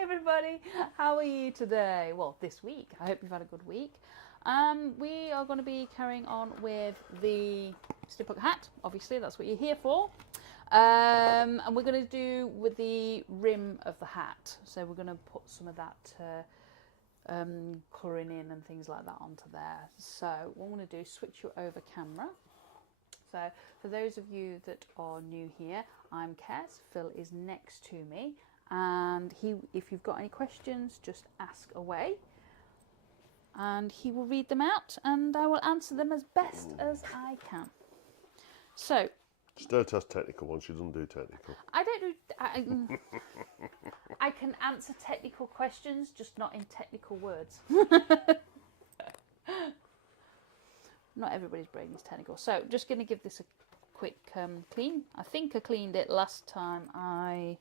Hi everybody, how are you today? Well, this week. I hope you've had a good week. We are going to be carrying on with the Steampunk Hat. Obviously, that's what you're here for. And we're going to do with the rim of the hat. So we're going to put some of that colouring in and things like that onto there. So what I'm going to do is switch you over camera. So for those of you that are new here, I'm Kez. Phil is next to me. And if you've got any questions, just ask away. And he will read them out and I will answer them as best as I can. So. Just don't ask technical ones, she doesn't do technical. I don't do. I can answer technical questions, just not in technical words. Not everybody's brain is technical. So just going to give this a quick clean. I think I cleaned it last time I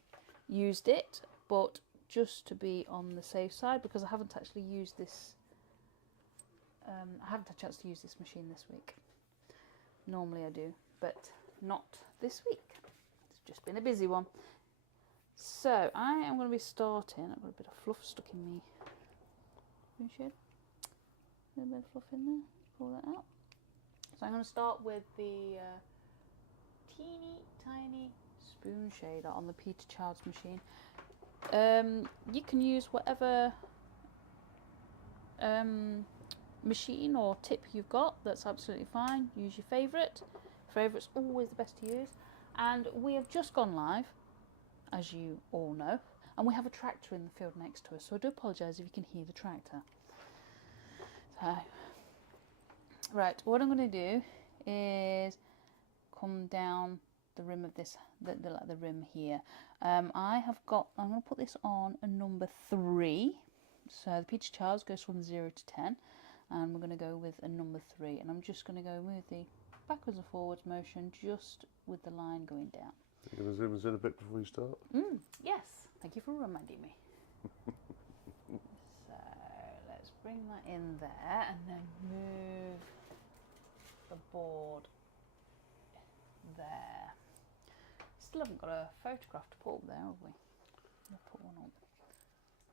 used it, but just to be on the safe side, because I haven't actually used this. I haven't had a chance to use this machine this week. Normally I do, but not this week. It's just been a busy one. So I am going to be starting. I've got a bit of fluff stuck in me. A little bit of fluff in there. Pull that out. So I'm going to start with the teeny tiny spoon shader on the Peter Child's machine. You can use whatever machine or tip you've got. That's absolutely fine. Use your favourite. Favourite's always the best to use. And we have just gone live, as you all know, and we have a tractor in the field next to us, so I do apologise if you can hear the tractor. So, right, what I'm going to do is come down the rim of this, the rim here. I'm going to put this on a number 3. So the Peter Child's goes from 0 to 10, and we're going to go with a number 3. And I'm just going to go with the backwards and forwards motion, just with the line going down. You're going to zoom us in a bit before you start? Yes, thank you for reminding me. So let's bring that in there and then move the board there. Still haven't got a photograph to put up there, have we? I'll put one on.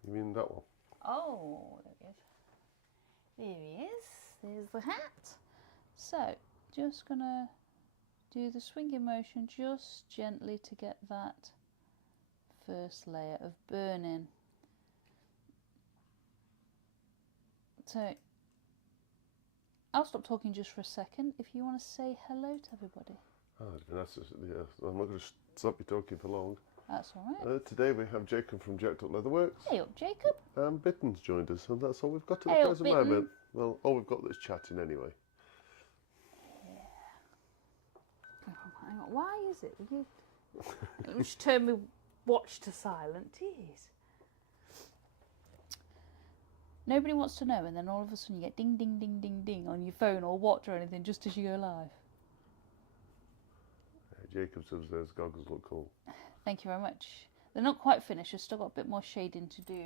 You mean that one? Oh, there he is. There he is. There's the hat. So, just gonna do the swinging motion just gently to get that first layer of burning. So, I'll stop talking just for a second if you want to say hello to everybody. Oh, I'm not going to stop you talking for long. That's all right. Today we have Jacob from Jacked Up Leatherworks. Hey up, Jacob. And Bitten's joined us, and that's all we've got at Hey the up, present moment. Well, all we've got is chatting anyway. Yeah. Hang on. Why is it? You just turn me watch to silent. Jeez. Nobody wants to know, and then all of a sudden you get ding, ding, ding, ding, ding on your phone or watch or anything just as you go live. Jacob says those goggles look cool. Thank you very much. They're not quite finished. I've still got a bit more shading to do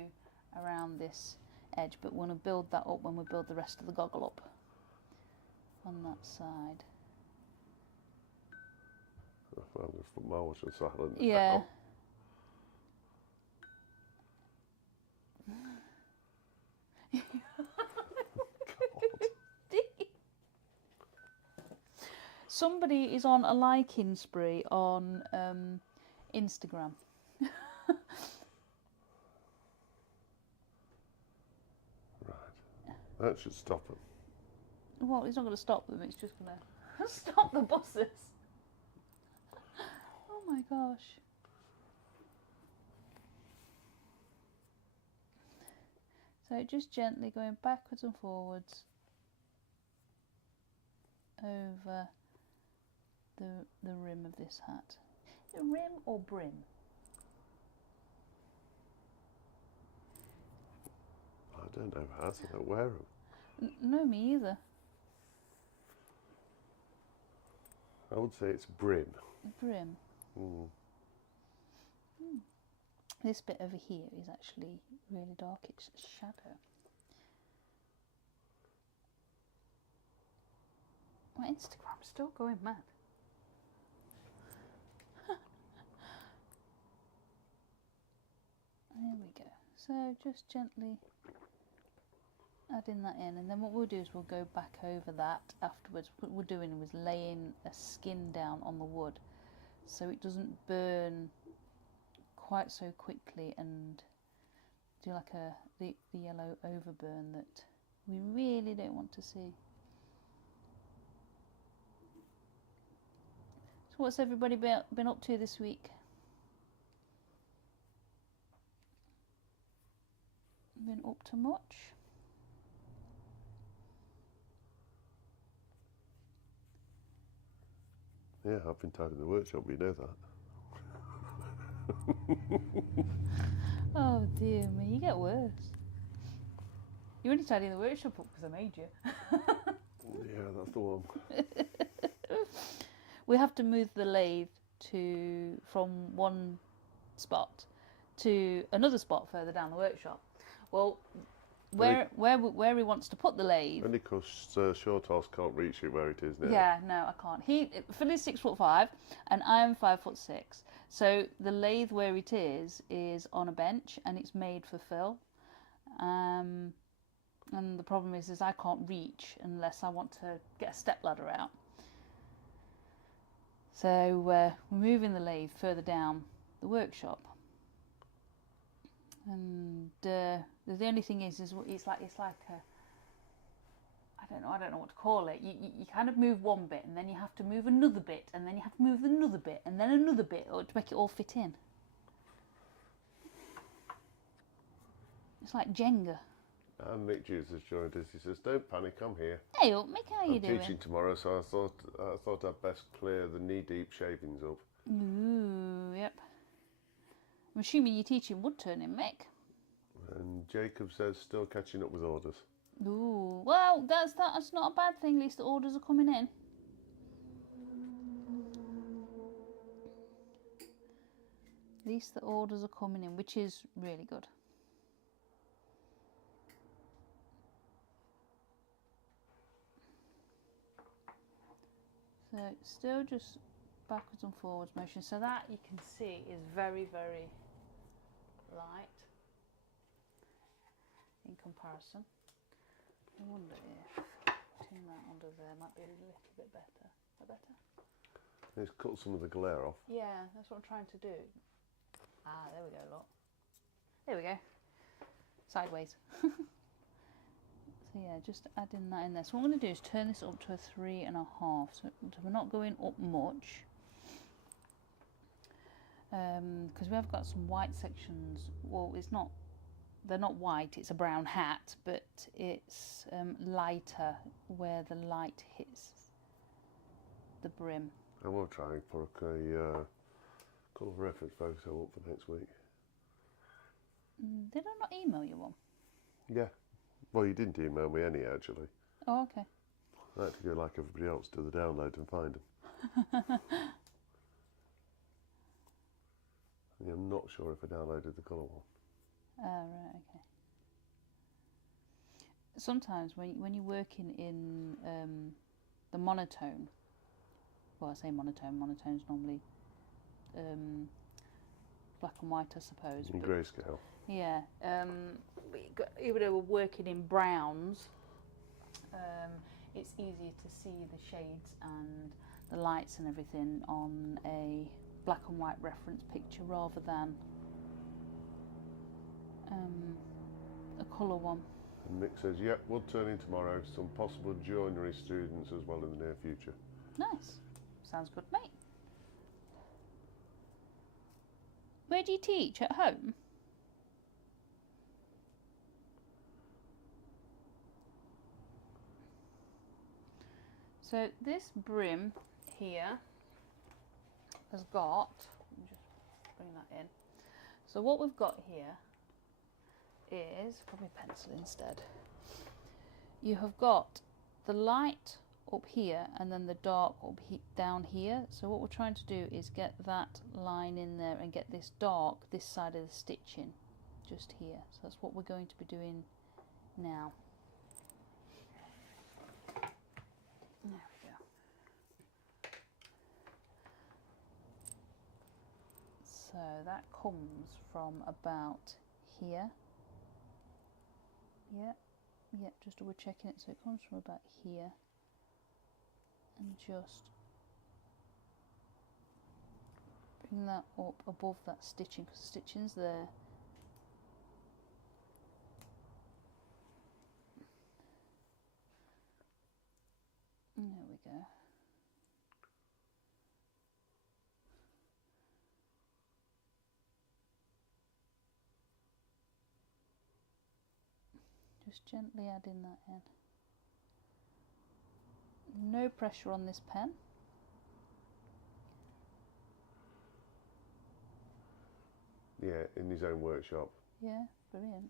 around this edge, but we're going to build that up when we build the rest of the goggle up on that side. I'm going to put my watch on silent. Yeah. Somebody is on a liking spree on Instagram. Right. That should stop him. Well, it's not going to stop them, it's just going to stop the buses. Oh my gosh. So just gently going backwards and forwards over the rim of this hat. Is it rim or brim? I don't know hats, I don't wear them. No, me either. I would say it's brim. Brim. This bit over here is actually really dark, it's shadow. My Instagram's still going mad. There we go. So just gently adding that in, and then what we'll do is we'll go back over that afterwards. What we're doing was laying a skin down on the wood so it doesn't burn quite so quickly and do like the yellow overburn that we really don't want to see. So what's everybody been up to this week? Been up to much? Yeah, I've been tidying the workshop, you know that. Oh dear me, you get worse. You're only tidying the workshop up because I made you. Yeah, that's the one. We have to move the lathe from one spot to another spot further down the workshop. Well, where he wants to put the lathe. Only because Short Horse can't reach it where it is now. Yeah, no, I can't. Phil is 6'5" and I am 5'6". So the lathe where it is on a bench and it's made for Phil. And the problem is I can't reach unless I want to get a step ladder out. So we're moving the lathe further down the workshop. And the only thing is it's like a, I don't know what to call it. You kind of move one bit and then you have to move another bit and then you have to move another bit and then another bit to make it all fit in. It's like Jenga. And Nick Hughes has joined us. He says, "Don't panic, I'm here. Hey up, Mick, how you doing?" I'm teaching tomorrow, so I thought I'd best clear the knee-deep shavings up." Ooh, yep. I'm assuming you're teaching wood turning, Mick. And Jacob says, "Still catching up with orders." Ooh, well, that's not a bad thing. At least the orders are coming in. At least the orders are coming in, which is really good. So still just backwards and forwards motion. So that you can see is very, very light in comparison. I wonder if putting that under there might be a little bit better. Is that better? Let's cut some of the glare off. Yeah, that's what I'm trying to do. Ah, there we go, look. There we go. Sideways. So yeah, just adding that in there. So what I'm going to do is turn this up to a 3.5. So we're not going up much. Because we have got some white sections. Well, they're not white, it's a brown hat, but it's lighter where the light hits the brim. And we'll try and put a colour reference photo up for next week. Did I not email you one? Yeah. Well, you didn't email me any, actually. Oh, okay. I had to go like everybody else to the download and find them. Yeah, I'm not sure if I downloaded the colour one. Oh, right, okay. Sometimes when you're working in the monotone, well, I say monotone, monotone's normally black and white, I suppose. In grayscale. Yeah, even though we're working in browns, it's easier to see the shades and the lights and everything on a black and white reference picture rather than a colour one. And Nick says, "Yep, wood turning tomorrow. Some possible joinery students as well in the near future." Nice. Sounds good, mate. Where do you teach? At home? So this brim here has got, let me just bring that in. So what we've got here is, probably a pencil instead. You have got the light up here and then the dark up down here. So what we're trying to do is get that line in there and get this dark this side of the stitching just here. So that's what we're going to be doing now. There we go. So that comes from about here Yeah, yeah, just double checking it. So it comes from about here, and just bring that up above that stitching, because the stitching's there. There we go. Just gently adding that in. No pressure on this pen. Yeah, in his own workshop. Yeah, brilliant.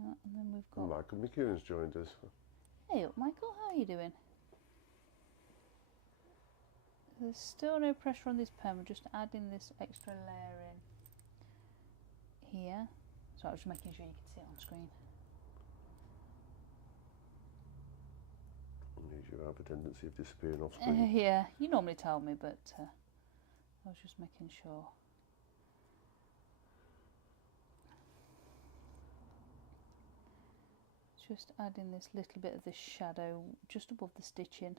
Yeah, and then we've got Michael McEwen's joined us. Hey up, Michael, how are you doing? There's still no pressure on this pen, we're just adding this extra layer in here. So I was just making sure you could see it on screen. You have a tendency of disappearing off screen. Yeah, you normally tell me, but I was just making sure. Just adding this little bit of this shadow just above the stitching.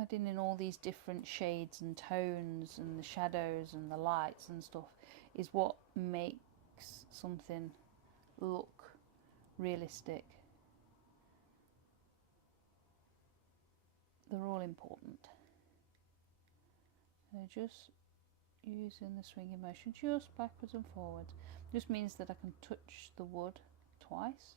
Adding in all these different shades and tones and the shadows and the lights and stuff is what makes something look realistic. They're all important. So just using the swinging motion just backwards and forwards. Just means that I can touch the wood twice.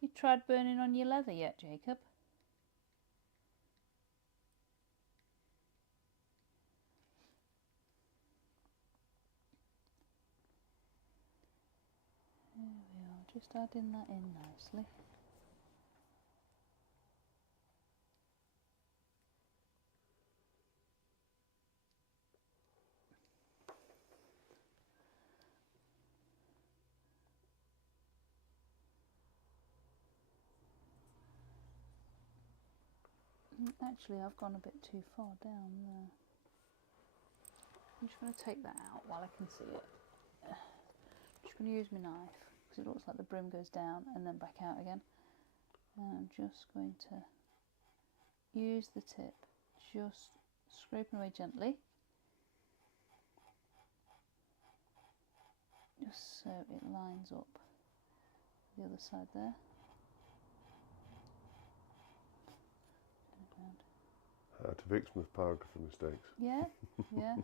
You tried burning on your leather yet, Jacob? There we are, just adding that in nicely. Actually, I've gone a bit too far down there. I'm just going to take that out while I can see it. I'm just going to use my knife because it looks like the brim goes down and then back out again. And I'm just going to use the tip, just scraping away gently, just so it lines up the other side there. How to fix with pyrography mistakes. Yeah, yeah.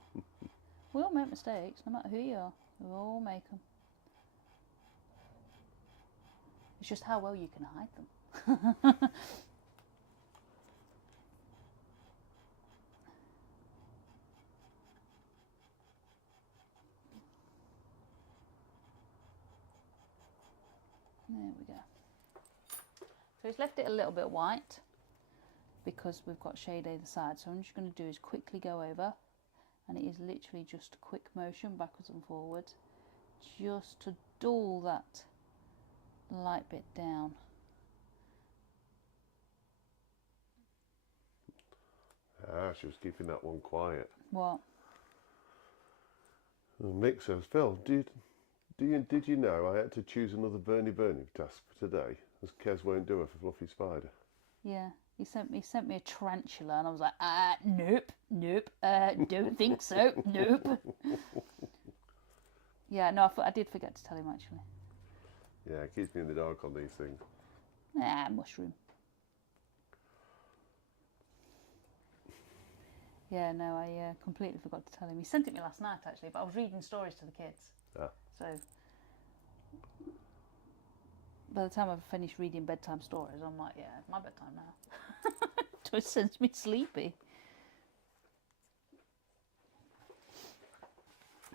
We all make mistakes, no matter who you are. We all make them. It's just how well you can hide them. There we go. So it's left it a little bit white because we've got shade either side. So I'm just going to do is quickly go over, and it is literally just a quick motion backwards and forwards, just to dull that light bit down. Ah, she was keeping that one quiet. What? Mick says, Phil, did you know I had to choose another burning task for today, as Kez won't do it for Fluffy Spider? Yeah, he sent me a tarantula, and I was like, nope, don't think so, nope. Yeah, no, I did forget to tell him actually. Yeah, it keeps me in the dark on these things. Mushroom. Yeah, no, I completely forgot to tell him. He sent it me last night actually, but I was reading stories to the kids. Ah. So by the time I've finished reading bedtime stories, I'm like, yeah, it's my bedtime now. It sends me sleepy.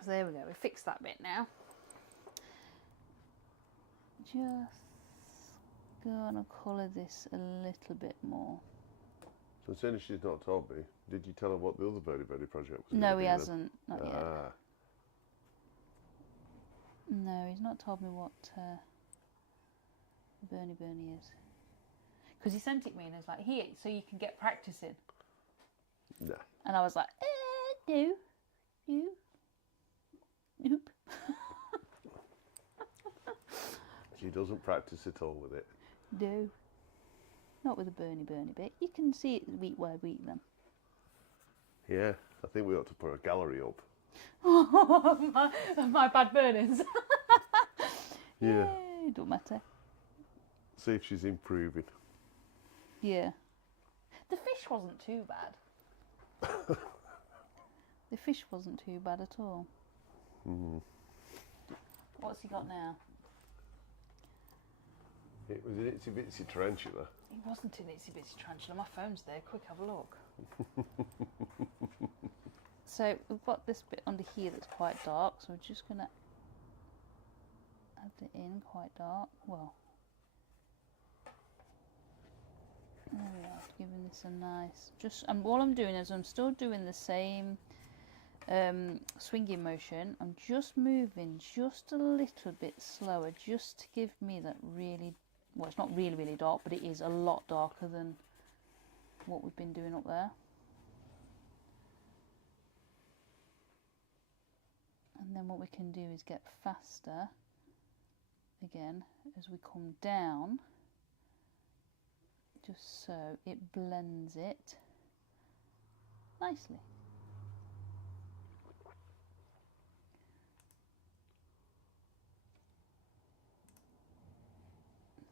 So there we go, we fixed that bit now. Just gonna colour this a little bit more. So as soon as she's not told me, did you tell her what the other Birdie project was? No, he hasn't. Not yet. Ah. No, he's not told me what Bernie is. Because he sent it me and he was like, here, so you can get practicing. Nah. And I was like, no. Nope. She doesn't practice at all with it. No. Not with the Bernie bit. You can see it week by week then. Yeah, I think we ought to put a gallery up. my bad burnings. Yeah. Yay, don't matter. See if she's improving. Yeah. The fish wasn't too bad. The fish wasn't too bad at all. Mm. What's he got now? It was an itsy bitsy tarantula. It wasn't an itsy bitsy tarantula. My phone's there. Quick, have a look. So we've got this bit under here that's quite dark. So we're just going to add it in quite dark. Well, there we are. Giving this a nice. And all I'm doing is I'm still doing the same swinging motion. I'm just moving just a little bit slower, just to give me that really. Well, it's not really, really dark, but it is a lot darker than what we've been doing up there. And then what we can do is get faster again as we come down, just so it blends it nicely.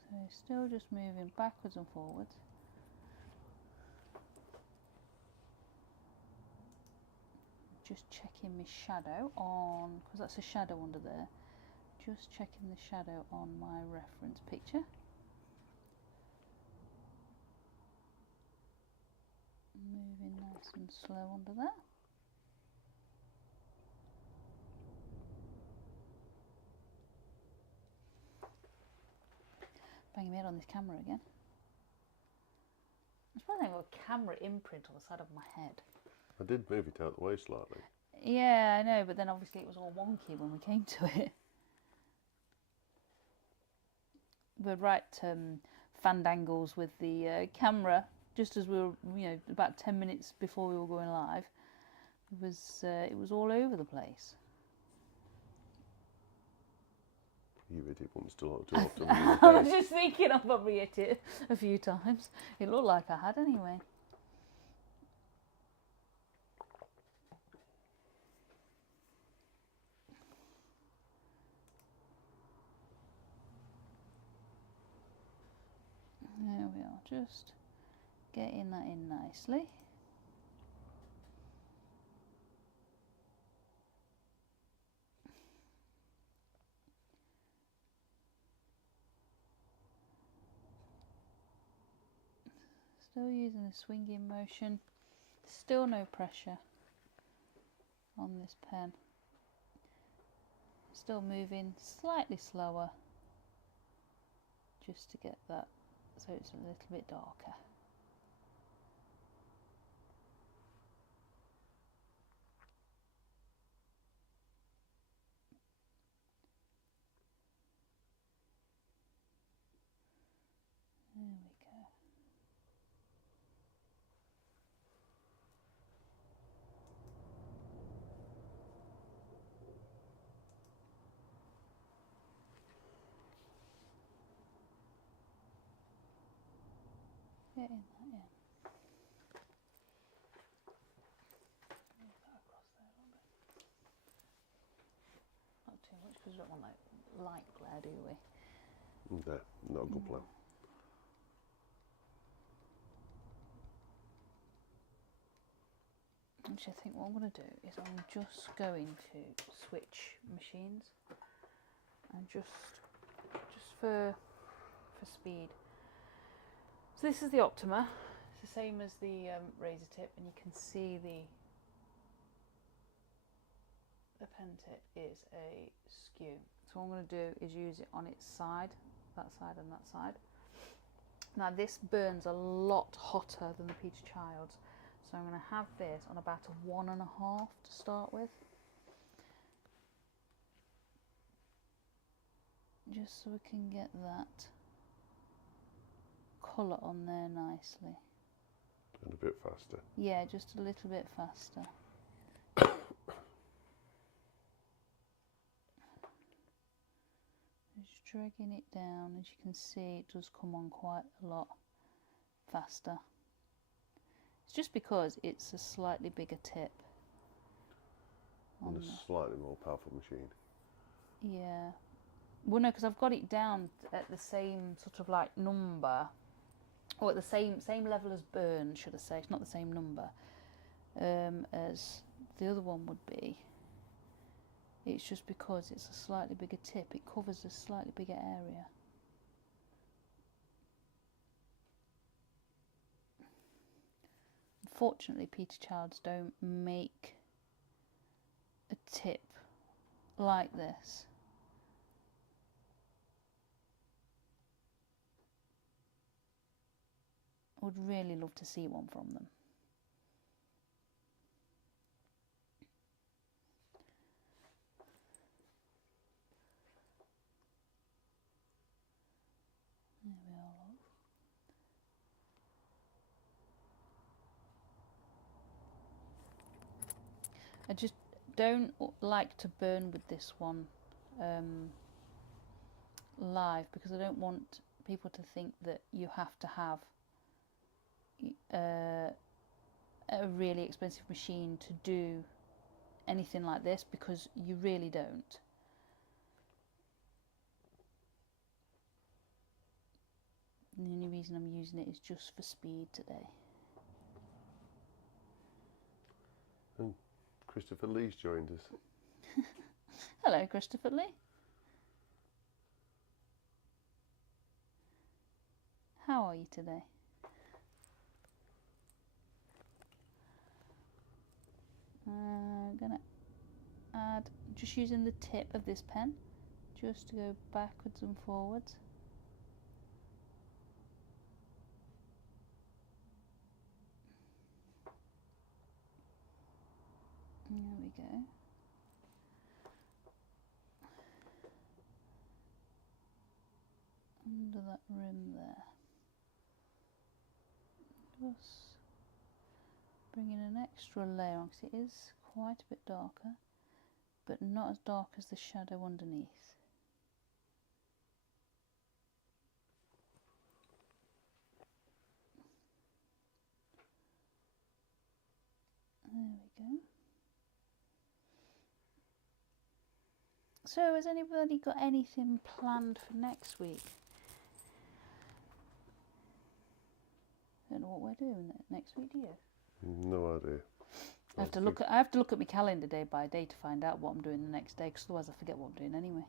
So still just moving backwards and forwards. Just checking my shadow on, because that's a shadow under there. Just checking the shadow on my reference picture. Moving nice and slow under there. Banging my head on this camera again. I suppose I've got a camera imprint on the side of my head. I did move it out the way slightly. Yeah, I know, but then obviously it was all wonky when we came to it. We're right fandangles with the camera, just as we were, about 10 minutes before we were going live. It was all over the place. You hit it once too often. I was just thinking I've probably hit it a few times. It looked like I had anyway. There we are, just getting that in nicely. Still using the swinging motion, still no pressure on this pen. Still moving slightly slower, just to get that so it's a little bit darker. There we go. Getting that in. Move that across there a little bit. Not too much because we don't want like light glare, do we? No, not a good plan. Actually, I think what I'm going to do is I'm just going to switch machines, and just for speed. So this is the Optima. It's the same as the razor tip, and you can see the pen tip is a skew. So what I'm going to do is use it on its side, that side and that side. Now this burns a lot hotter than the Peach Child's, so I'm going to have this on about a 1.5 to start with. Just so we can get that colour on there nicely. And a bit faster. Yeah, just a little bit faster. Just dragging it down. As you can see, it does come on quite a lot faster. It's just because it's a slightly bigger tip. And a slightly more powerful machine. Yeah. Well, no, because I've got it down at the same sort of like number, or at the same level as burn, should I say. It's not the same number as the other one would be. It's just because it's a slightly bigger tip. It covers a slightly bigger area. Unfortunately, Peter Childs don't make a tip like this. I would really love to see one from them. There we are. I just don't like to burn with this one live, because I don't want people to think that you have to have a really expensive machine to do anything like this, because you really don't. And the only reason I'm using it is just for speed today. And Christopher Lee's joined us. Hello, Christopher Lee. How are you today? I'm gonna add, just using the tip of this pen, just to go backwards and forwards. There we go. Under that rim there. Just bringing an extra layer on, because it is quite a bit darker, but not as dark as the shadow underneath. There we go. So has anybody got anything planned for next week? Don't know what we're doing next week, do you? No idea. I have to look at my calendar day by day to find out what I'm doing the next day, because otherwise I forget what I'm doing anyway.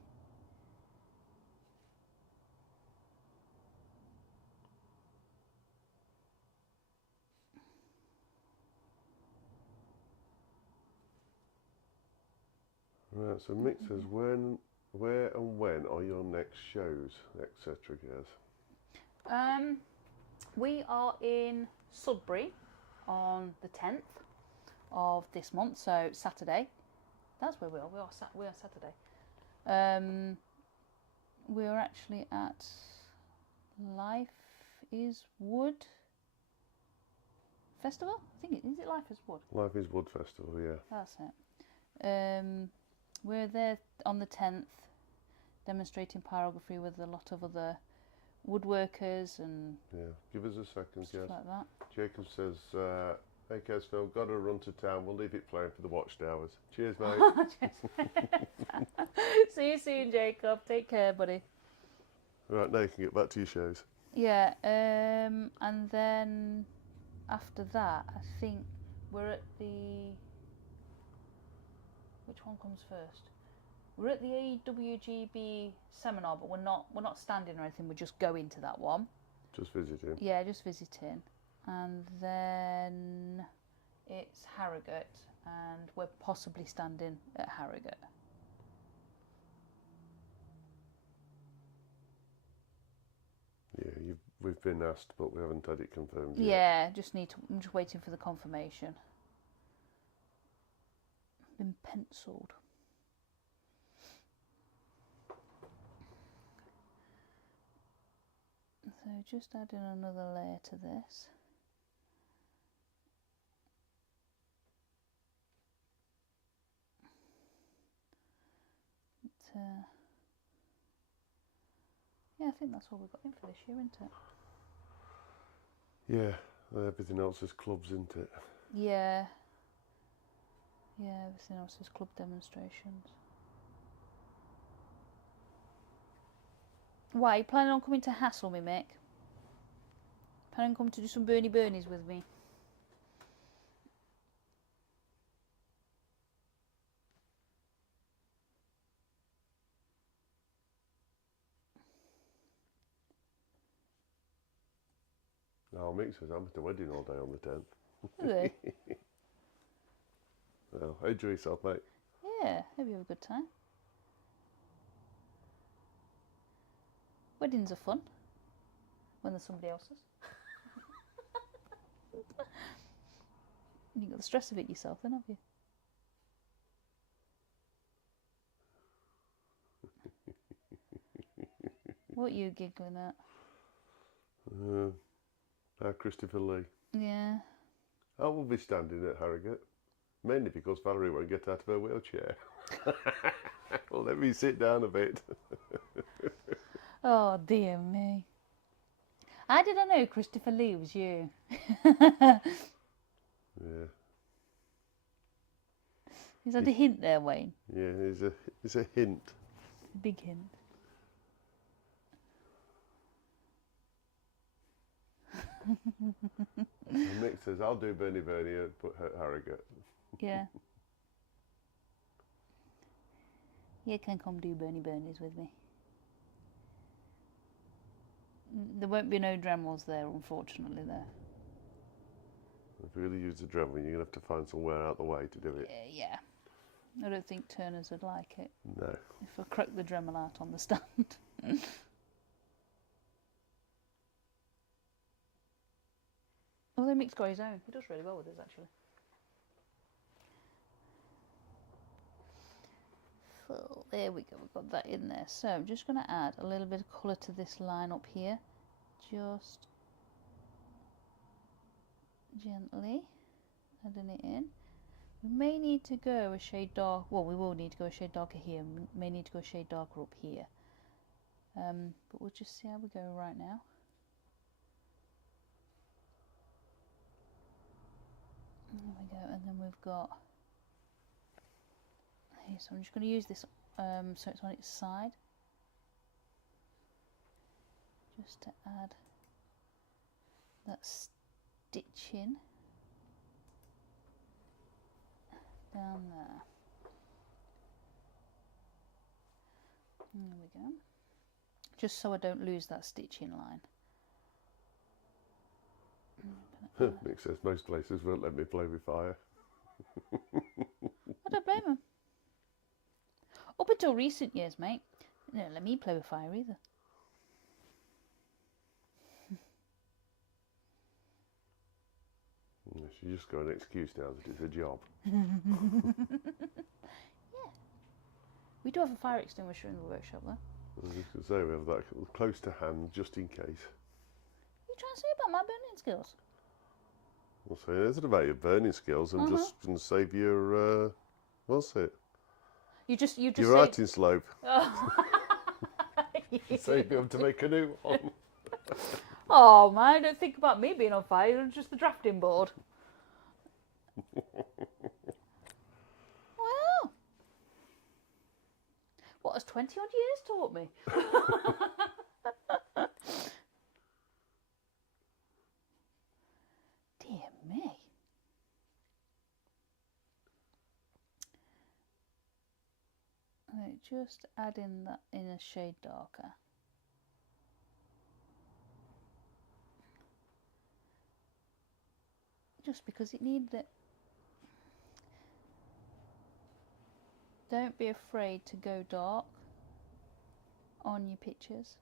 Right, so Mick says, where and when are your next shows, etc. Kez? We are in Sudbury on the 10th of this month, so Saturday. That's where we are. We are Saturday. We're actually at Life is Wood Festival. I think is it Life is Wood? Life is Wood Festival, yeah. That's it. We're there on the 10th, demonstrating pyrography with a lot of other woodworkers and yeah. Give us a second, stuff Kez. like that. Jacob says, hey Kez Phil, got to run to town. We'll leave it playing for the watchtowers. Cheers, mate. See you soon, Jacob. Take care, buddy. Right, now you can get back to your shows. Yeah, and then after that, I think we're at the... Which one comes first? We're at the AWGB seminar, but we're not standing or anything. We're just going to that one. Just visiting. Yeah, just visiting, and then it's Harrogate, and we're possibly standing at Harrogate. Yeah, We've been asked, but we haven't had it confirmed yet. Yeah, I'm just waiting for the confirmation. Been penciled. So just adding another layer to this. Yeah, I think that's all we've got in for this year, isn't it? Yeah, everything else is clubs, isn't it? Yeah. Yeah, everything else is club demonstrations. Why, you planning on coming to hassle me, Mick? Planning on coming to do some burnies with me? No, Mick says I'm at a wedding all day on the 10th. Really? Well, enjoy yourself, mate. Yeah, hope you have a good time. Weddings are fun when there's somebody else's. You got the stress of it yourself then, have you? What are you giggling at? Christopher Lee. Yeah. I will be standing at Harrogate, mainly because Valerie won't get out of her wheelchair. Well, let me sit down a bit. Oh dear me. How did I know Christopher Lee was you? Yeah. Is that a hint there, Wayne? Yeah, it's a hint. Big hint. And Mick says, I'll do Bernie at Harrogate. Yeah. You can come do burnies with me. There won't be no Dremels there, unfortunately, there. If you really use the Dremel, you're going to have to find somewhere out the way to do it. Yeah. I don't think Turners would like it. No. If I crack the Dremel out on the stand. Although Mick's got his own. He does really well with us, actually. So, there we go. We've got that in there. So, I'm just going to add a little bit of colour to this line up here. Just gently adding it in. We may need to go a shade dark. Well, we will need to go a shade darker here. We may need to go a shade darker up here. But we'll just see how we go right now. There we go, and then we've got here. So I'm just going to use this so it's on its side, just to add that stitching down there. There we go. Just so I don't lose that stitching line. Mick says most places won't let me play with fire. I don't blame him. Up until recent years, mate, they don't let me play with fire either. She's just got an excuse now that it's a job. Yeah. We do have a fire extinguisher in the workshop, though. I was just going to say, we have that close to hand just in case. You trying to say about my burning skills? I'll say anything about your burning skills and just and save your, what's it? You just your say... writing slope. Oh. Save me to make a new one. Oh man, don't think about me being on fire, it's just the drafting board. Well, what has 20 odd years taught me? Dear me. Right, just add in that in a shade darker. Just because it needs it. Don't be afraid to go dark on your pictures.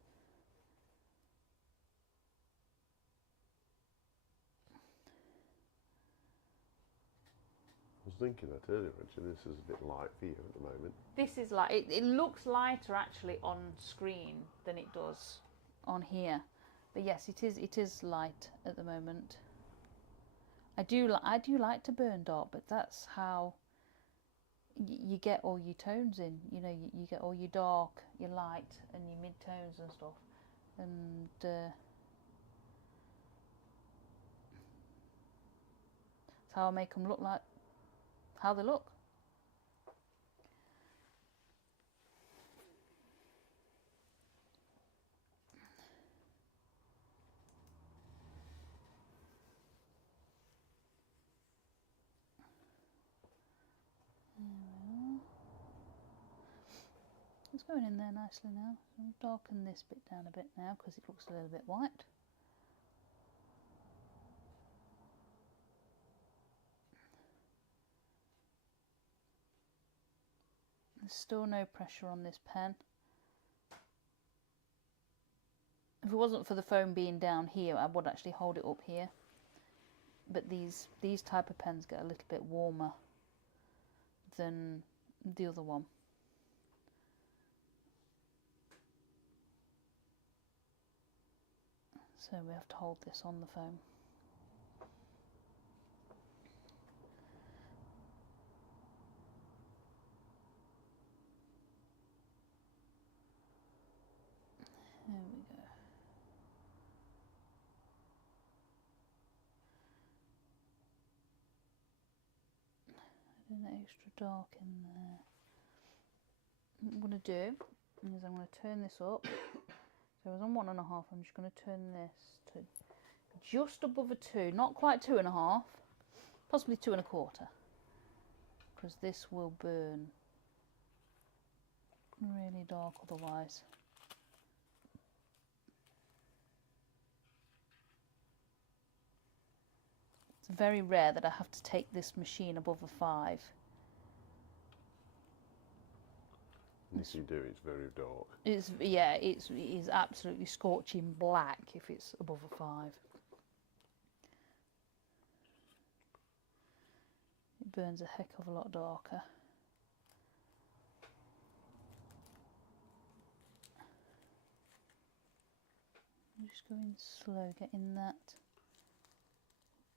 thinking that earlier, actually. This is a bit light for you at the moment. This is like, it looks lighter actually on screen than it does on here. But yes, it is light at the moment. I do like to burn dark, but that's how you get all your tones in. You know, you get all your dark, your light, and your mid tones and stuff. And that's how I make them look like how they look. It's going in there nicely now. So I'll darken this bit down a bit now because it looks a little bit white. There's still no pressure on this pen. If it wasn't for the foam being down here, I would actually hold it up here. But these type of pens get a little bit warmer than the other one. So we have to hold this on the foam. There we go. Add an extra dark in there. What I'm going to do is I'm going to turn this up. So I was on 1.5. I'm just going to turn this to just above a 2, not quite 2.5, possibly 2.25, because this will burn really dark otherwise. It's very rare that I have to take this machine above a 5. If you do, it's very dark. It is absolutely scorching black if it's above a 5. It burns a heck of a lot darker. I'm just going slow, getting that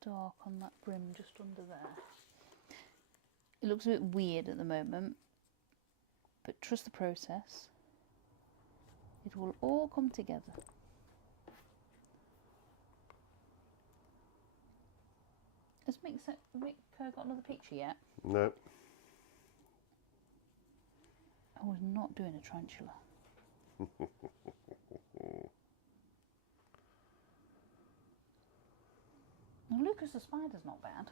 dark on that brim just under there. It looks a bit weird at the moment, but trust the process. It will all come together. Has Mick got another picture yet? No. I was not doing a tarantula. Lucas the spider's not bad.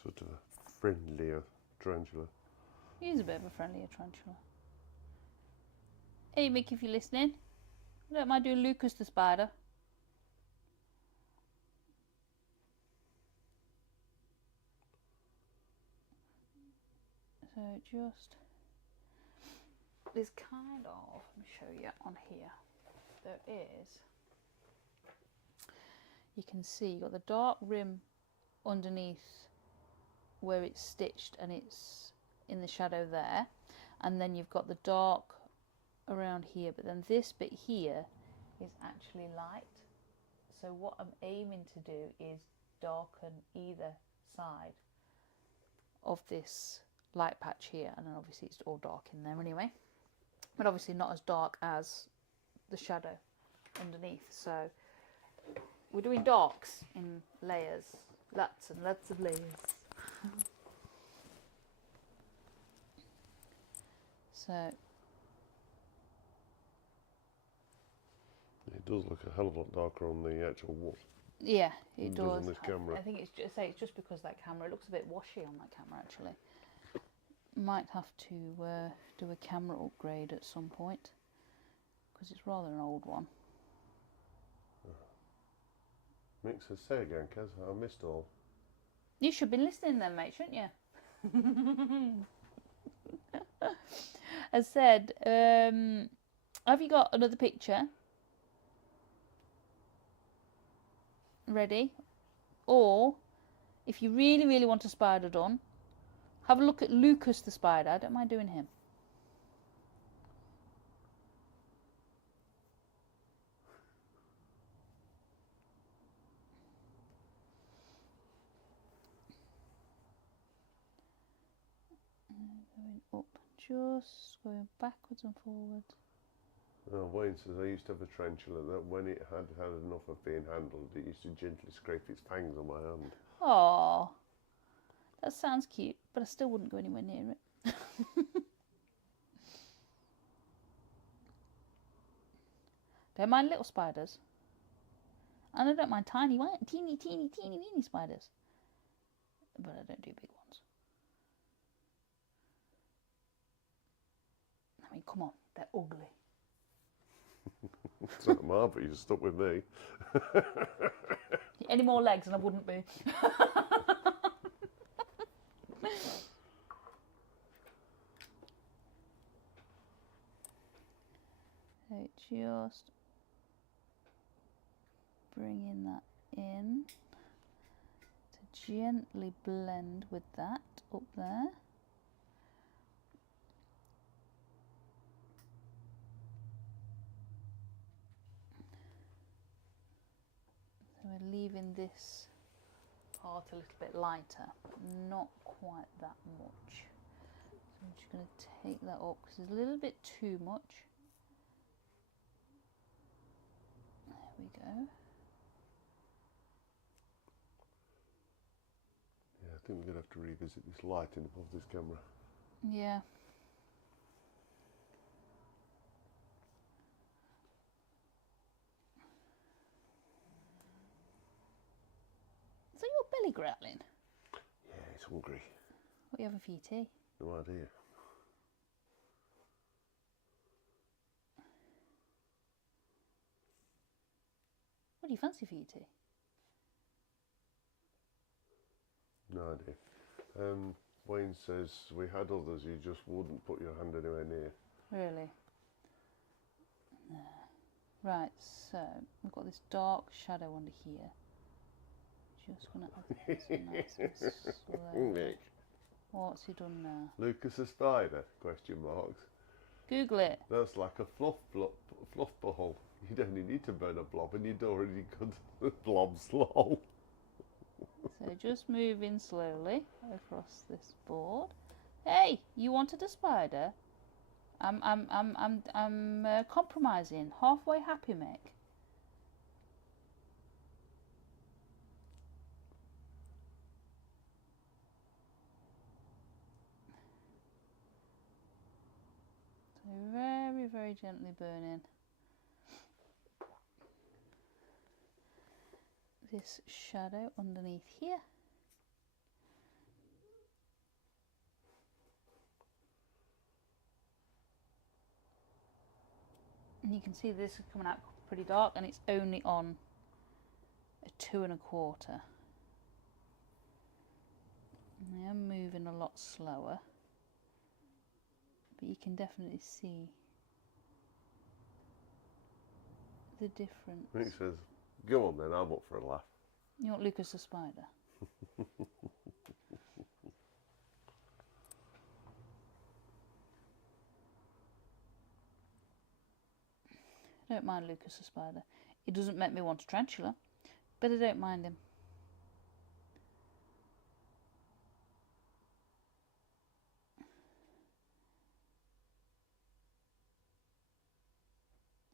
Sort of a friendlier tarantula. He's a bit of a friendlier tarantula. Hey Mick, if you're listening, I don't mind doing Lucas the spider. So just this kind of, let me show you on here. There is, you can see you've got the dark rim underneath where it's stitched and it's in the shadow there, and then you've got the dark around here, but then this bit here is actually light. So what I'm aiming to do is darken either side of this light patch here, and then obviously it's all dark in there anyway, but obviously not as dark as the shadow underneath. So we're doing darks in layers, lots and lots of layers. So it does look a hell of a lot darker on the actual wood. Yeah, it does. On this camera. I think it's just because that camera, it looks a bit washy on that camera actually. Might have to do a camera upgrade at some point because it's rather an old one. Mick says, say again, Kez, I missed all. You should be listening then, mate, shouldn't you? As said, Have you got another picture ready? Or if you really, really want a spider done, have a look at Lucas the spider. I don't mind doing him. Going up, just going backwards and forwards. Oh, Wayne says, I used to have a tarantula that when it had had enough of being handled, it used to gently scrape its fangs on my hand. Oh, that sounds cute, but I still wouldn't go anywhere near it. Don't mind little spiders. And I don't mind teeny, weeny spiders. But I don't do big ones. I mean, come on, they're ugly. So am I, but you're stuck with me. Any more legs and I wouldn't be. So just bringing that in to gently blend with that up there. So we're leaving this part a little bit lighter, not quite that much. So I'm just going to take that up because it's a little bit too much. There we go. Yeah, I think we're going to have to revisit this lighting above this camera. Yeah. So your belly growling? Yeah, it's hungry. What are you having for your tea? No idea. What do you fancy for your tea? No idea. Wayne says, we had others you just wouldn't put your hand anywhere near. Really? Right, so we've got this dark shadow under here. Just going to add this nice and slow. What's he done now? Lucas a spider? Question marks. Google it. That's like a fluff ball. You'd only need to burn a blob and you'd already got blobs lol. So just moving slowly across this board. Hey, you wanted a spider? I'm compromising. Halfway happy, Mick. So very, very gently burning this shadow underneath here. And you can see this is coming out pretty dark and it's only on a 2 1/4. I am moving a lot slower, but you can definitely see the difference. He says, go on then, I'm up for a laugh. You want Lucas the spider? I don't mind Lucas the spider. He doesn't make me want a tarantula, but I don't mind him.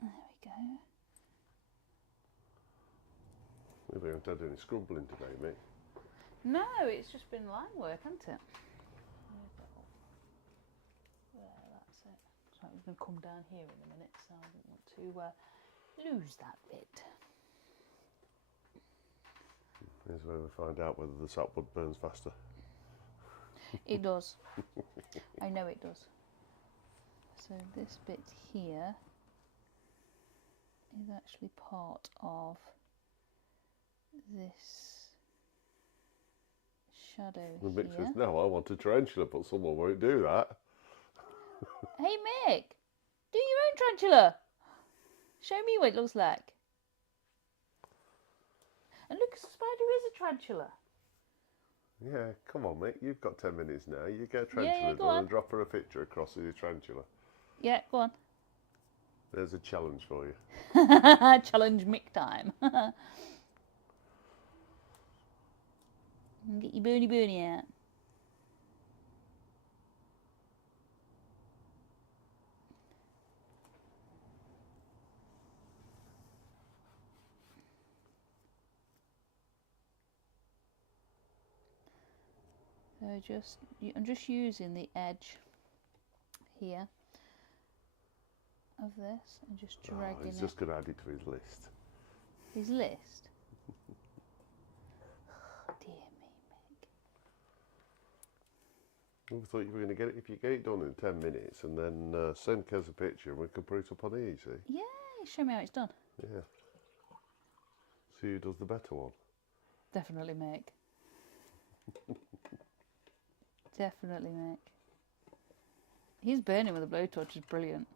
There we go. We haven't had any scrubbling today, mate. No, it's just been line work, hasn't it? There, that's it. So we're going to come down here in a minute, so I didn't want to lose that bit. Here's where we find out whether the sapwood burns faster. It does. I know it does. So this bit here is actually part of this shadow The Mick here. says, no, I want a tarantula, but someone won't do that. Hey Mick, Do your own tarantula. Show me what it looks like. And look, a spider is a tarantula. Yeah, come on, mate. You've got 10 minutes now. You get a Yeah, tarantula go done on. and drop her a picture across of your tarantula. Yeah, go on. There's a challenge for you. Challenge Mick time. Get your Bernie out. So I'm just using the edge here of this and just dragging He's just going to add it to his list. His list? Oh, dear me, Mick. I thought you were going to get it if you get it done in 10 minutes and then send Kez a picture and we can put it up on here, you see. Yeah, show me how it's done. Yeah. See who does the better one. Definitely Mick. Definitely Mick. He's burning with a blowtorch, is brilliant.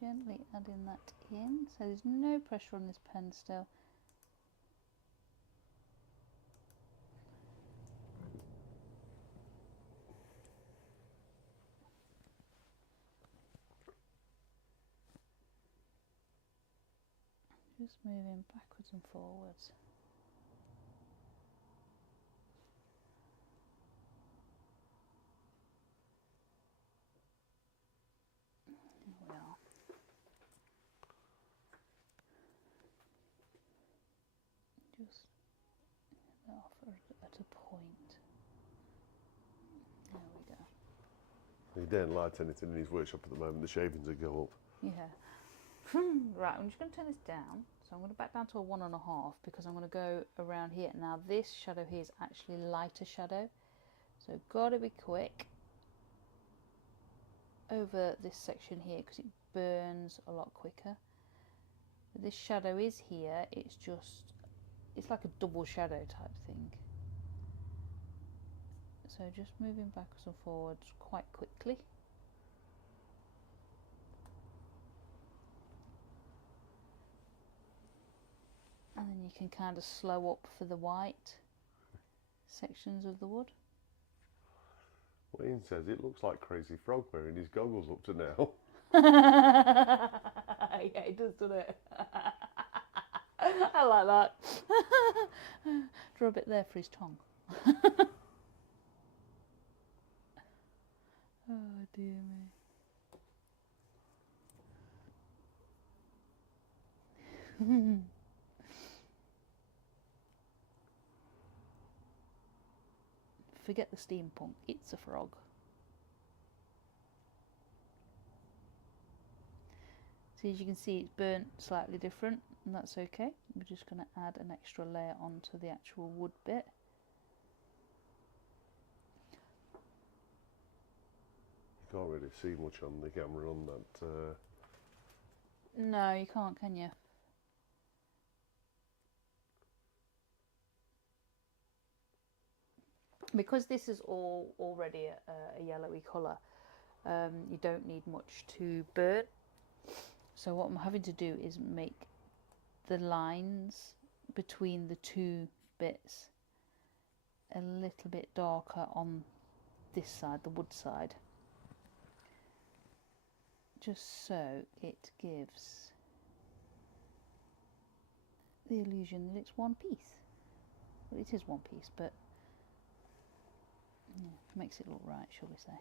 Gently adding that in, so there's no pressure on this pen still. Just moving backwards and forwards. Here we are. Just get that off at a point. There we go. He daren't light anything in his workshop at the moment. The shavings will go up. Yeah. Right, I'm just going to turn this down. So I'm going to back down to a 1.5 because I'm going to go around here. Now this shadow here is actually lighter shadow. So got to be quick over this section here because it burns a lot quicker. But this shadow is here. It's like a double shadow type thing. So just moving backwards and forwards quite quickly. And then you can kind of slow up for the white sections of the wood. Wayne says it looks like Crazy Frog wearing his goggles up to now. Yeah, it does, doesn't it? I like that. Draw a bit there for his tongue. Oh dear me. Forget the steampunk, it's a frog. So as you can see, it's burnt slightly different, and that's okay. We're just going to add an extra layer onto the actual wood bit. You can't really see much on the camera on that. No, you can't, can you? Because this is all already a yellowy colour, you don't need much to burn. So what I'm having to do is make the lines between the two bits a little bit darker on this side, the wood side, just so it gives the illusion that it's one piece. Well, it is one piece, but yeah, makes it look right, shall we say.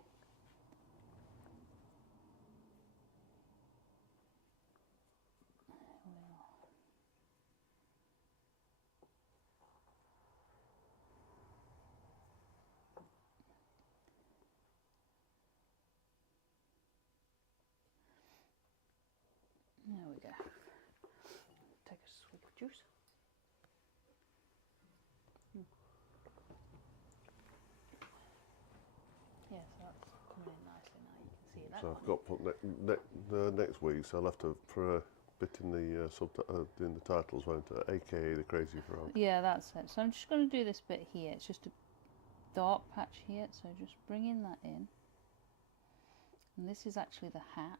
There we go. Take a swig of juice. Yeah, so that's coming in nicely now. You can see that. So I've got put next week, so I'll have to for bit in the in the titles, won't it? AKA the Crazy Frog. Yeah, that's it. So I'm just going to do this bit here. It's just a dark patch here, so just bringing that in. And this is actually the hat.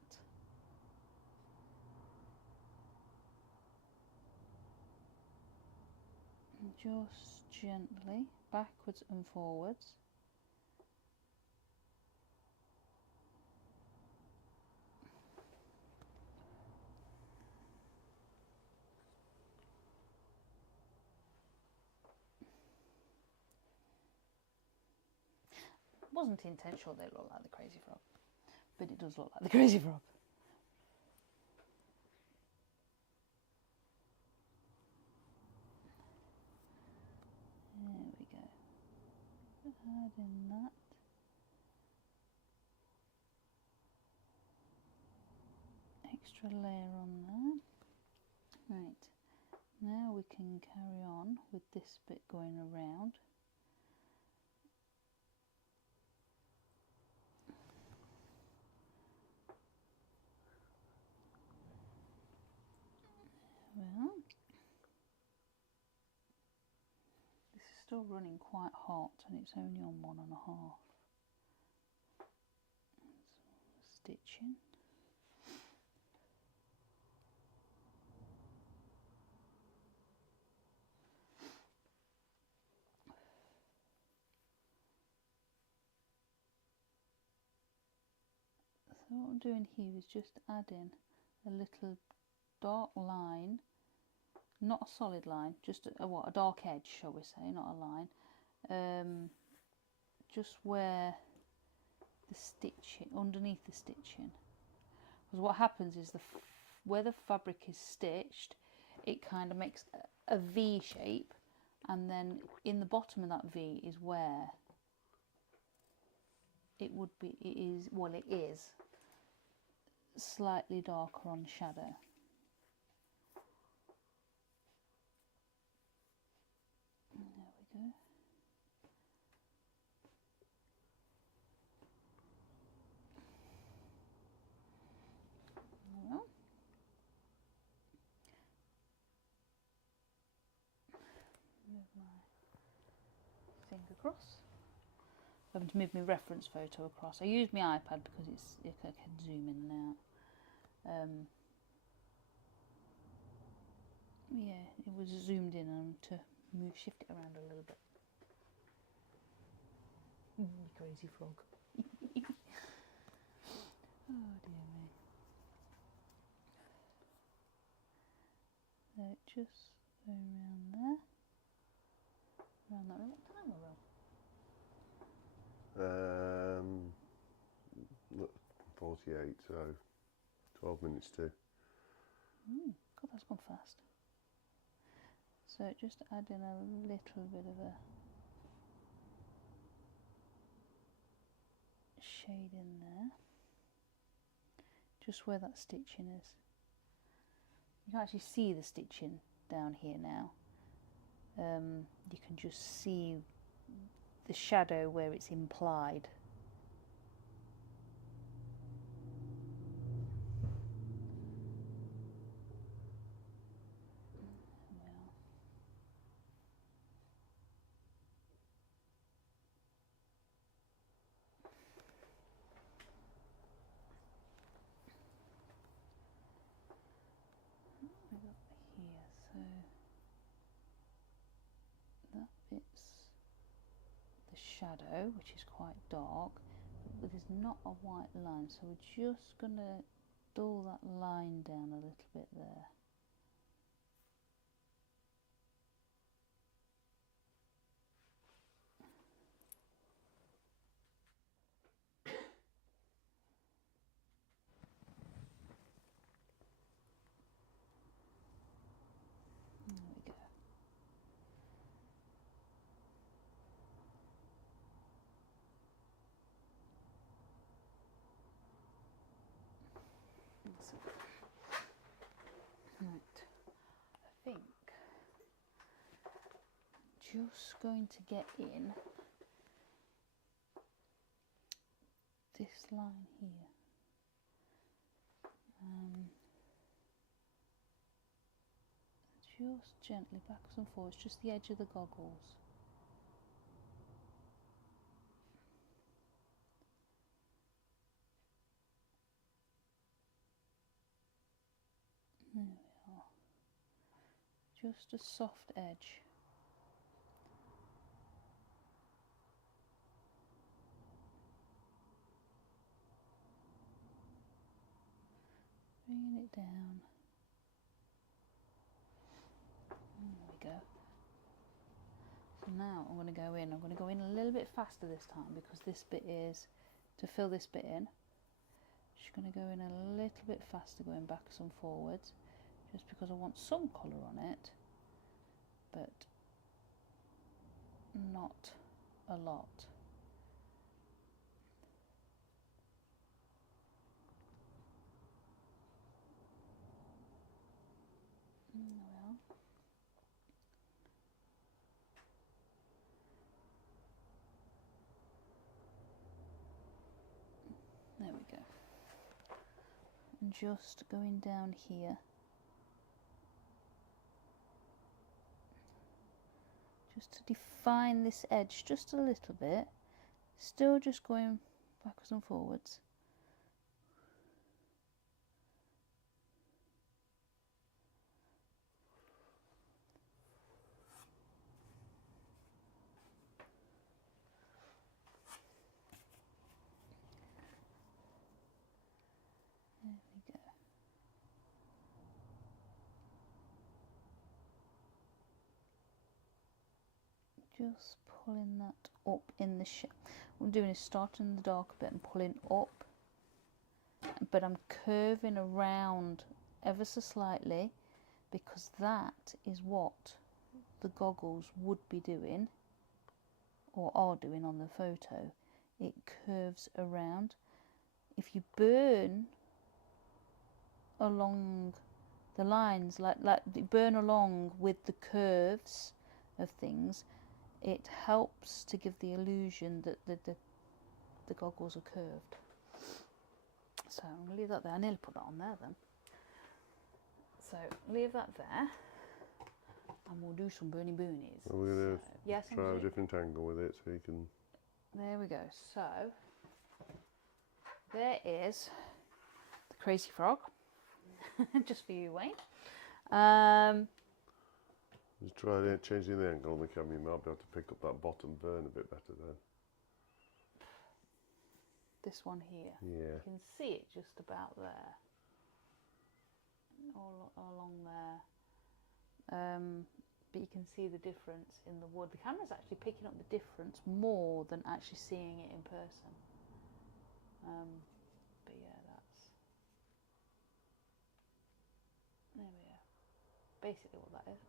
And just gently backwards and forwards. It wasn't intentional they look like the Crazy Frog, but it does look like the Crazy Frog. There we go. Add in that. Extra layer on there. Right, now we can carry on with this bit going around. Well, this is still running quite hot and it's only on 1.5. Stitching. So what I'm doing here is just adding a little dark line, not a solid line, just a dark edge, shall we say, not a line, just where the stitching, underneath the stitching. Because what happens is where the fabric is stitched, it kind of makes a V shape, and then in the bottom of that V is where it would be, it is slightly darker on shadow. There we go. Well, move my thing across. I'm having to move my reference photo across. I use my iPad because I can zoom in and out. Yeah, it was zoomed in and to shift it around a little bit. Crazy frog. Oh dear me. So just go around there. Around that. What time are we on? 48, so 12 minutes to. God, that's gone fast. So just add in a little bit of a shade in there, just where that stitching is. You can actually see the stitching down here now. You can just see the shadow where it's implied. Shadow, which is quite dark, but there's not a white line, so we're just going to dull that line down a little bit there. There we go. Right, I think just going to get in this line here. just gently backwards and forwards, just the edge of the goggles. There we are. Just a soft edge. Bringing it down. There we go. So now I'm going to go in. I'm going to go in a little bit faster this time because this bit is to fill this bit in. Just going to go in a little bit faster, going backwards and forwards, just because I want some colour on it, but not a lot. There we go. And just going down here, just to define this edge just a little bit, still just going backwards and forwards. There we go. Just pulling that up in the shape. What I'm doing is starting the darker bit and pulling up, but I'm curving around ever so slightly because that is what the goggles would be doing or are doing on the photo. It curves around. If you burn along the lines, like burn along with the curves of things, it helps to give the illusion that the goggles are curved. So I'm going to leave that there. I nearly put that on there then. So leave that there, and we'll do some burnies. Well, we're going to yes, try a different angle with it so you can... There we go. So there is the crazy frog, just for you, Wayne. Just try changing the angle on the camera. You might be able to pick up that bottom burn a bit better then. This one here. Yeah. You can see it just about there. All along there. But you can see the difference in the wood. The camera's actually picking up the difference more than actually seeing it in person. But yeah, that's... There we are. Basically what that is.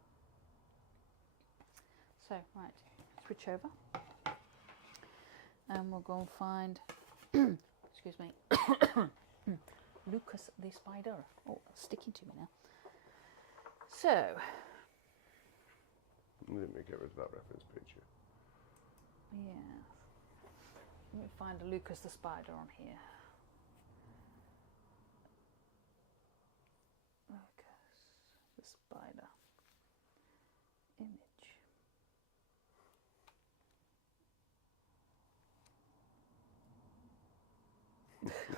So, right, switch over. And we'll go and find, excuse me, Lucas the spider. Oh, it's sticking to me now. So, let me get rid of that reference picture. yeah, let me find a Lucas the spider on here. Lucas the spider image.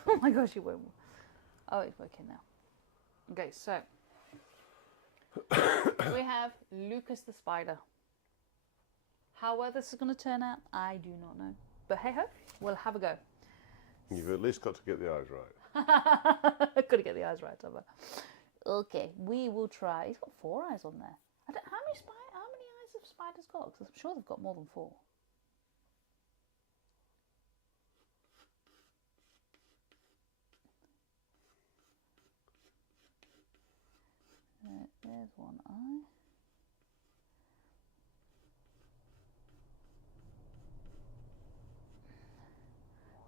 Oh my gosh, you won't. Oh, it's working now. Okay, so we have Lucas the spider. How well this is going to turn out, I do not know. But hey ho, we'll have a go. You've at least got to get the eyes right. Got to get the eyes right, have I? Okay, we will try. He's got 4 eyes on there. How many eyes have spiders got? Because I'm sure they've got more than 4. There's one eye.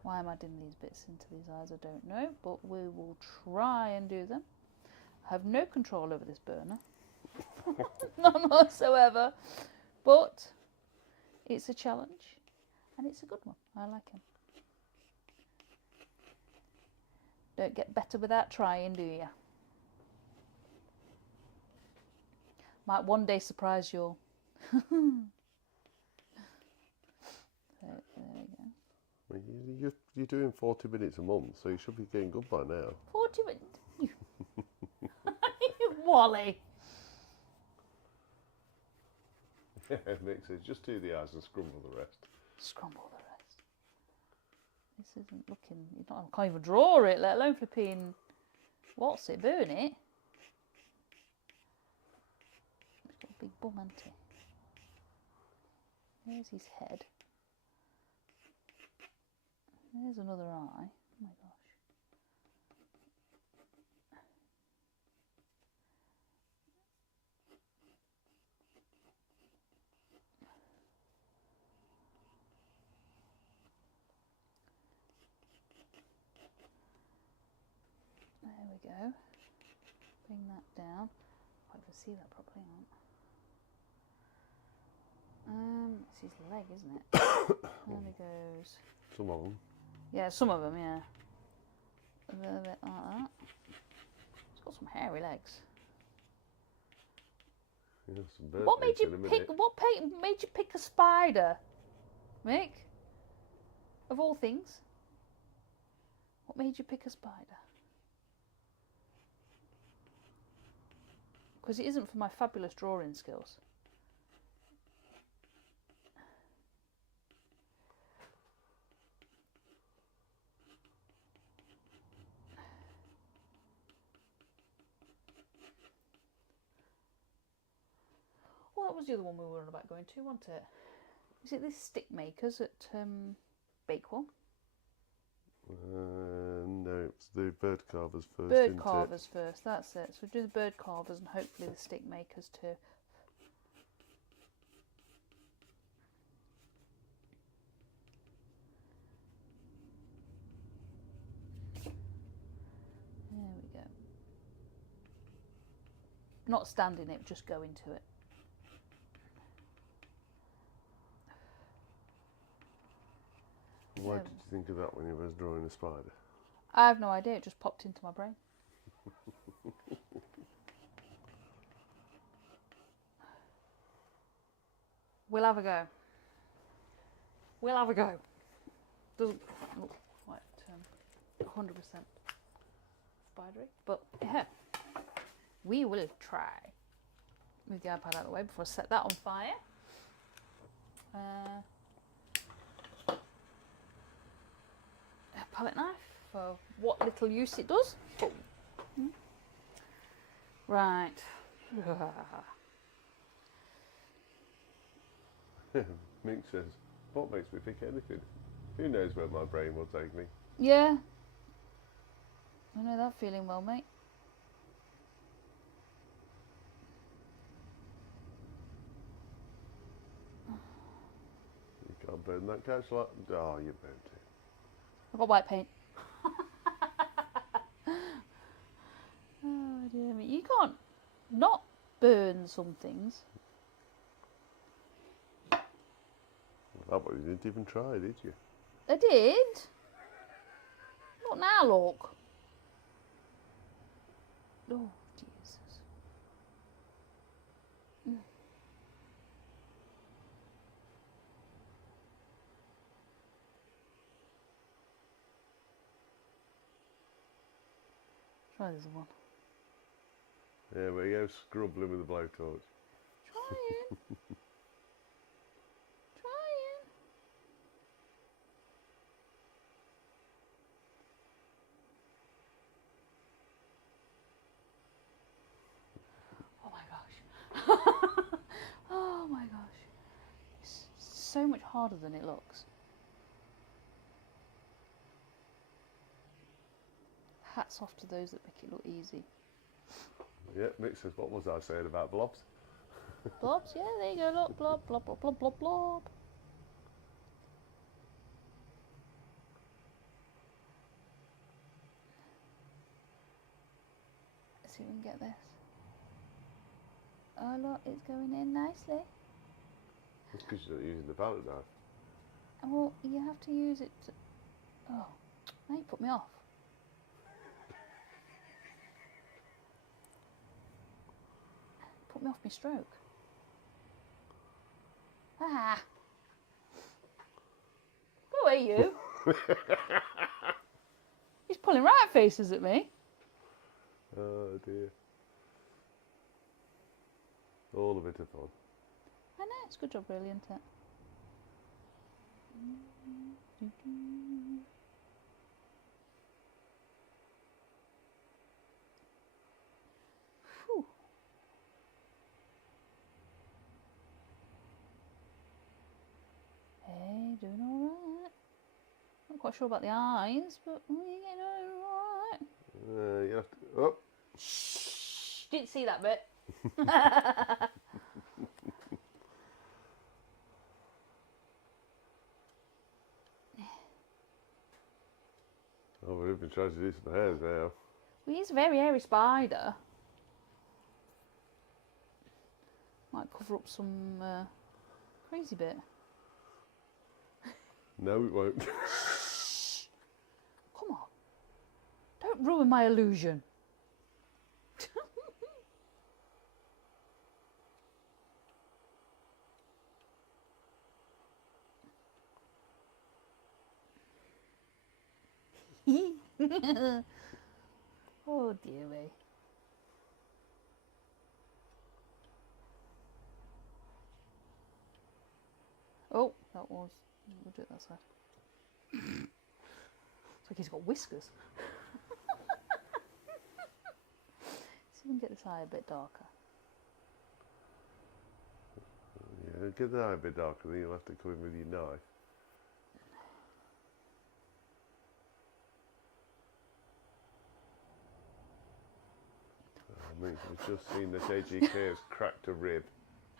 Why am I adding these bits into these eyes? I don't know, but we will try and do them. I have no control over this burner. None whatsoever. But it's a challenge and it's a good one. I like him. Don't get better without trying, do you? Might one day surprise you all. So, there we go. Well, you're doing 40 minutes a month, so you should be getting good by now. 40 minutes? Wally. Mick says, just do the eyes and scrumble the rest. Scrumble the rest. This isn't looking... I can't even draw it, let alone flipping... What's it? Burn it? He's got a big bum, hasn't he? There's his head. There's another eye. Oh my gosh. There we go. Bring that down. I can't even see that properly. It's his leg, isn't it? There he goes. Some of them. Yeah, some of them, yeah. A little bit like that. It's got some hairy legs. Yeah, some bird What made legs you in a pick? minute. What made you pick a spider, Mick? Of all things, what made you pick a spider? Because it isn't for my fabulous drawing skills. Well, that was the other one we were on about going to, wasn't it? Is it this stick makers at Bakewell? No, it's the bird carvers first. Bird carvers first, that's it. So do the bird carvers and hopefully the stick makers too. There we go. Not standing it, just go into it. Why did you think of that when you was drawing a spider? I have no idea, it just popped into my brain. We'll have a go. We'll have a go. Doesn't look quite 100% spidery, but yeah, we will try. Move the iPad out of the way before I set that on fire. A palette knife for what little use it does. But, right. Mink says, what makes me pick anything? Who knows where my brain will take me? Yeah. I know that feeling well, mate. You can't burn that couch like... Oh, you burnt it. I've got white paint. Oh dear me. You can't not burn some things. That one you didn't even try, did you? I did. Not now, look. Oh, Jesus. Try this one. Yeah, but you go scrubbling with the blowtorch. Trying. Trying. Oh my gosh. Oh my gosh. It's so much harder than it looks. Hats off to those that make it look easy. Yeah, Mick says, what was I saying about blobs? Blobs, yeah, there you go, look, blob, blob, blob, blob, blob, blob. Let's see if we can get this. Oh look, it's going in nicely. It's because you're not using the palette knife. Well, you have to use it to... Oh, now you put me off. Put me off my stroke. Ah. Go away, you. He's pulling right faces at me. Oh dear. All a bit of fun. I know, it's a good job really, isn't it? Whew. Hey, doing alright. Not quite sure about the eyes, but we're getting alright. You have to. Oh. Shh! Didn't see that bit. Oh, we've been trying to do some hairs now. Well, he's a very hairy spider. Might cover up some crazy bit. No, it won't. Come on. Don't ruin my illusion. Oh dear me. Oh, that was. We'll do it that side. It's like he's got whiskers. See if we can get this eye a bit darker. Yeah, get the eye a bit darker, then you'll have to come in with your knife. I mean, we've just seen that AGK has cracked a rib.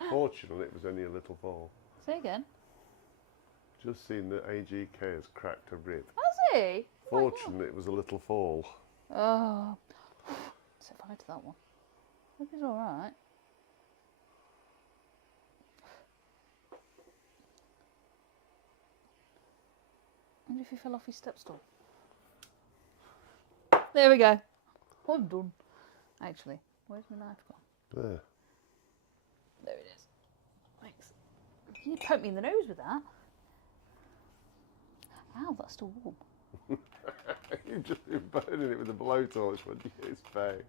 Fortunately, it was only a little fall. Say again. Just seen that AGK has cracked a rib. Has he? Fortunately, it was a little fall. Oh. Set fire to that one. Hope he's alright. I wonder if he fell off his step stool. There we go. I'm done. Actually, where's my knife gone? There. There it is. Thanks. You poke me in the nose with that. Ow, that's still warm. You've just been burning it with a blowtorch when you hit his face.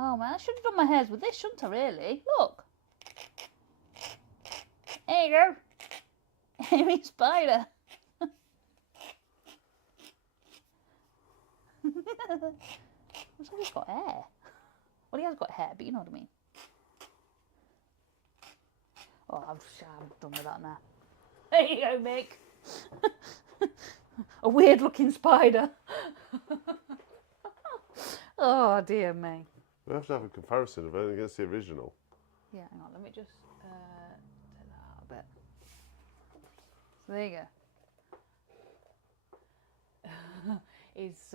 Oh man, I should have done my hairs with this, shouldn't I really? Look. There you go. Hairy spider. Looks like he's got hair. Well, he has got hair, but you know what I mean. Oh, I'm done with that now. There you go, Mick. A weird looking spider. Oh, dear me. We have to have a comparison of it against the original. Yeah, hang on, let me just take that out a bit. So there you go. It's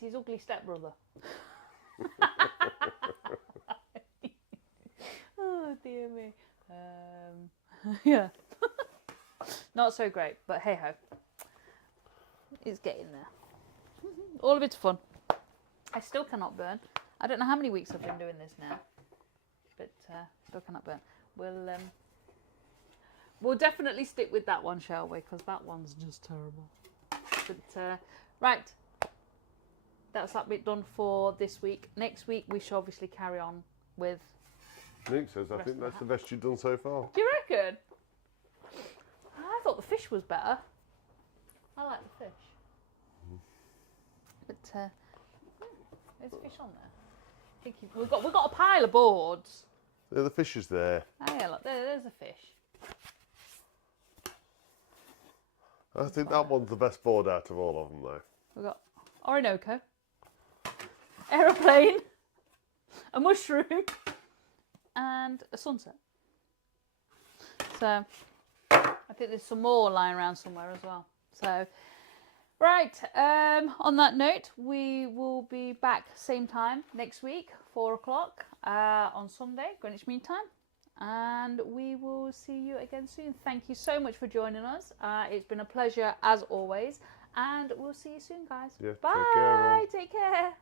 his ugly stepbrother. Oh dear me. Yeah. Not so great, but hey ho. It's getting there. All of it's fun. I still cannot burn. I don't know how many weeks I've been doing this now, but still cannot burn. We'll definitely stick with that one, shall we? Because that one's just terrible. But right, that's that bit done for this week. Next week we shall obviously carry on with. Nick says, I think that's the best you've done so far. Do you reckon? I thought the fish was better. I like the fish. But there's a fish on there. We've got a pile of boards. Yeah, the fish is there. Oh yeah, look, there's a fish. I think that one's the best board out of all of them, though. We've got Orinoco, aeroplane, a mushroom, and a sunset. So I think there's some more lying around somewhere as well. So right, on that note, we will be back same time next week, 4 o'clock on Sunday, Greenwich Mean Time. And we will see you again soon. Thank you so much for joining us. It's been a pleasure as always. And we'll see you soon, guys. Yeah, Bye. take care, everyone. Take care.